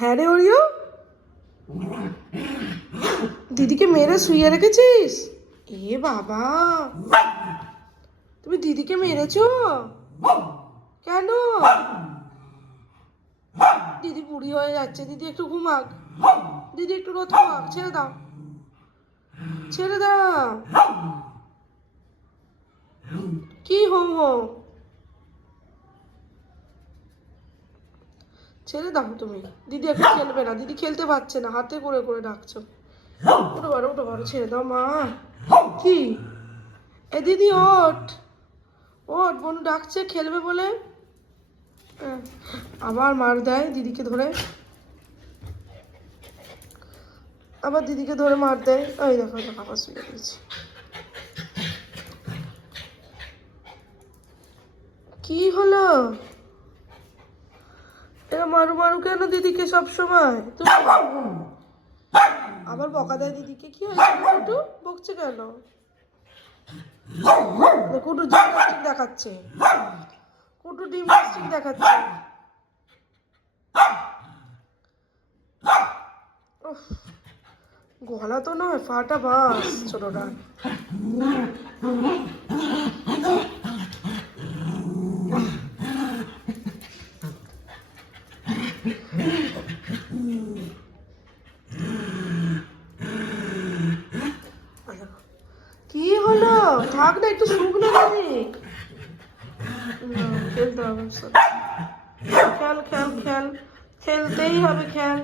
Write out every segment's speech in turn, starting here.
হ্যাঁ রে ওরিও, দিদিকে মেরে শুইয়ে রেখেছিস? এ বাবা, তুমি দিদিকে মেরেছো? কেন? দিদি বুড়ি হয়ে যাচ্ছে, দিদি একটু ঘুমাক, দিদি একটু রোদ খাক, ছেড়ে দাও, ছেড়ে দাও। কি হো হো, ছেড়ে দাও তুমি। দিদি এখন খেলবে না, দিদি খেলতে পারছে না, হাতে করে করে ডাকছো। উঠো পারো, উঠো পারো, ছেড়ে দাও মা। কি এ দিদি, ওঠ ওঠ, বোন ডাকছে খেলবে বলে। আহ, আবার মার দেয় দিদিকে ধরে, আবার দিদিকে ধরে মার দেয়। ওই দেখো দেখো, আবার শুয়ে দিয়েছি। কি হলো? এরা মারু মারু কেন দিদিকে সব সময়? তুমি আবার বকা দেয় দিদিকে। কি হয়েছে কুটু, বকছে কেন? কুটু জিমনাস্টিক দেখাচ্ছে, কুটু জিমনাস্টিক দেখাচ্ছে। উফ, গলা তো নয়, ফাটা বাঁশ ছোটটা। কি হলো? থাক না, একটু শুকনো দিদি। খেলতে হবে, খেল খেল খেল, খেলতেই হবে, খেল।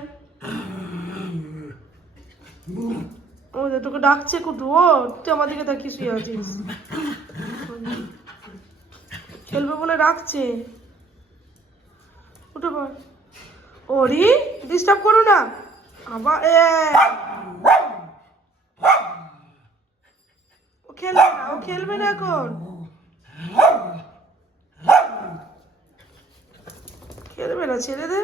ও যে তোকে ডাকছে কুটু, ও তুই আমার দিকে তাকিয়ে শুয়ে আছিস। খেলবে বলে ডাকছে, উঠে পড়। ওরি, ডিস্টার্ব করো না আবার। ও খেলবে না, ও খেলবে না এখন, খেলবে না, ছেড়ে দে।